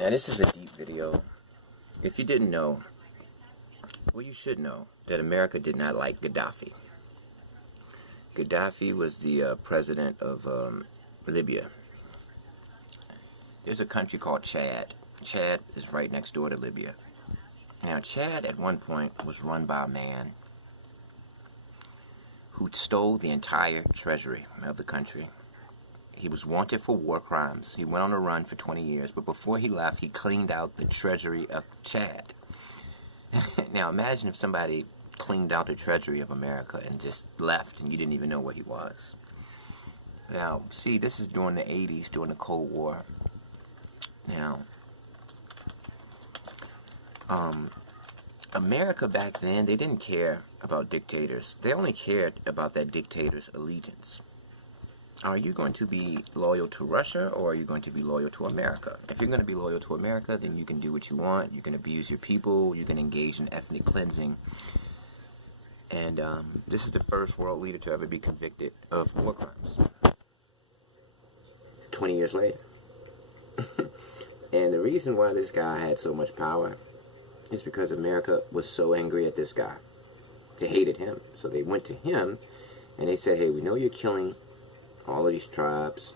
Now this is a deep video. If you didn't know, well, you should know that America did not like Gaddafi. Gaddafi was the president of Libya. There's a country called Chad. Chad is right next door to Libya. Now, Chad at one point was run by a man who stole the entire treasury of the country. He was wanted for war crimes. He went on a run for 20 years, but before he left, he cleaned out the treasury of Chad. Now, imagine if somebody cleaned out the treasury of America and just left, and you didn't even know what he was. Now, see, this is during the 80s, during the Cold War. Now, America back then, they didn't care about dictators. They only cared about that dictator's allegiance. Are you going to be loyal to Russia, or are you going to be loyal to America? If you're going to be loyal to America, then you can do what you want. You can abuse your people. You can engage in ethnic cleansing. And this is the first world leader to ever be convicted of war crimes. 20 years later. And the reason why this guy had so much power is because America was so angry at this guy. They hated him. So they went to him and they said, hey, we know you're killing all of these tribes.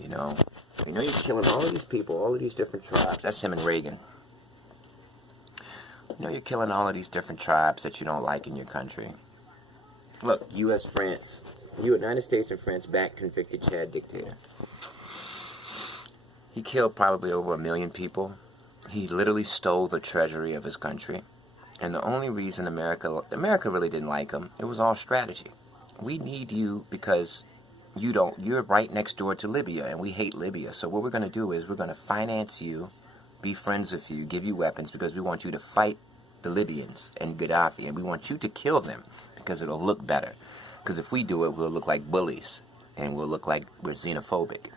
You know, we know you're killing all of these people, all of these different tribes. That's him and Reagan. You know you're killing all of these different tribes that you don't like in your country. Look, United States and France backed convicted Chad dictator. He killed probably over 1 million people. He literally stole the treasury of his country. And the only reason America really didn't like him, it was all strategy. We need you because you're right next door to Libya, and we hate Libya. So what we're going to do is we're going to finance you, be friends with you, give you weapons, because we want you to fight the Libyans and Gaddafi, and we want you to kill them because it'll look better. Because if we do it, we'll look like bullies, and we'll look like we're xenophobic.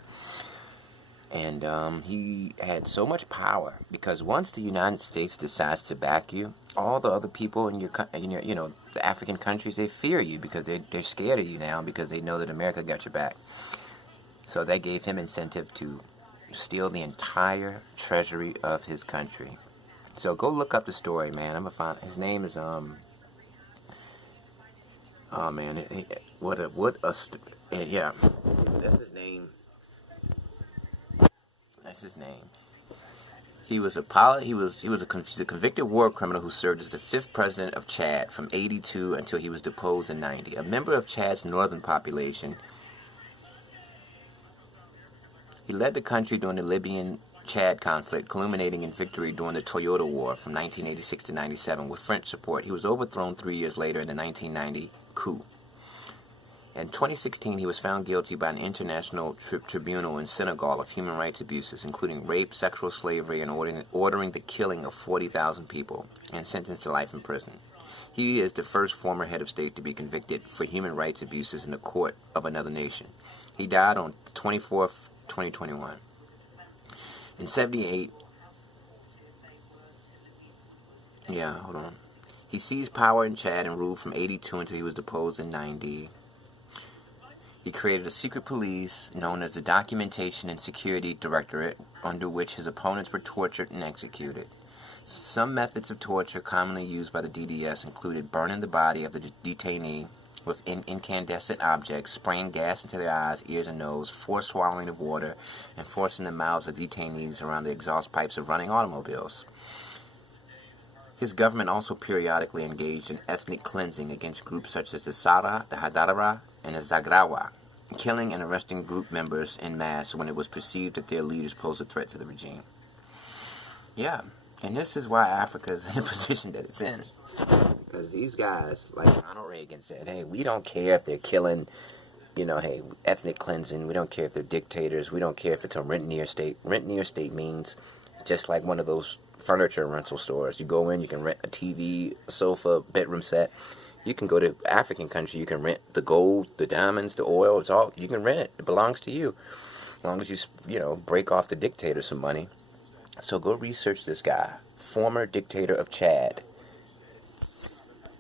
And he had so much power because once the United States decides to back you, all the other people in your the African countries, they fear you because they're scared of you now because they know that America got your back. So that gave him incentive to steal the entire treasury of his country. So go look up the story, man. I'm gonna find his name is oh man, yeah, that's his name. That's his name. He was a convicted war criminal who served as the 5th president of Chad from 82 until he was deposed in 90. A member of Chad's northern population, he led the country during the Libyan-Chad conflict, culminating in victory during the Toyota War from 1986 to 97 with French support. He was overthrown 3 years later in the 1990 coup. In 2016, he was found guilty by an international tribunal in Senegal of human rights abuses, including rape, sexual slavery, and ordering the killing of 40,000 people, and sentenced to life in prison. He is the first former head of state to be convicted for human rights abuses in the court of another nation. He died on 24th, 2021. In 78, he seized power in Chad and ruled from 82 until he was deposed in 90. He created a secret police known as the Documentation and Security Directorate, under which his opponents were tortured and executed. Some methods of torture commonly used by the DDS included burning the body of the detainee with incandescent objects, spraying gas into their eyes, ears, and nose, forced swallowing of water, and forcing the mouths of detainees around the exhaust pipes of running automobiles. His government also periodically engaged in ethnic cleansing against groups such as the Sara, the Hadara, and the Zagrawa, killing and arresting group members en masse when it was perceived that their leaders posed a threat to the regime. Yeah, and this is why Africa is in the position that it's in. Because these guys, like Ronald Reagan said, hey, we don't care if they're killing, hey, ethnic cleansing. We don't care if they're dictators. We don't care if it's a rent-near state. Rent-near state means just like one of those furniture rental stores. You go in, you can rent a TV, a sofa, bedroom set. You can go to African country, you can rent the gold, the diamonds, the oil, it's all, you can rent it. It belongs to you. As long as you, break off the dictator some money. So go research this guy, former dictator of Chad.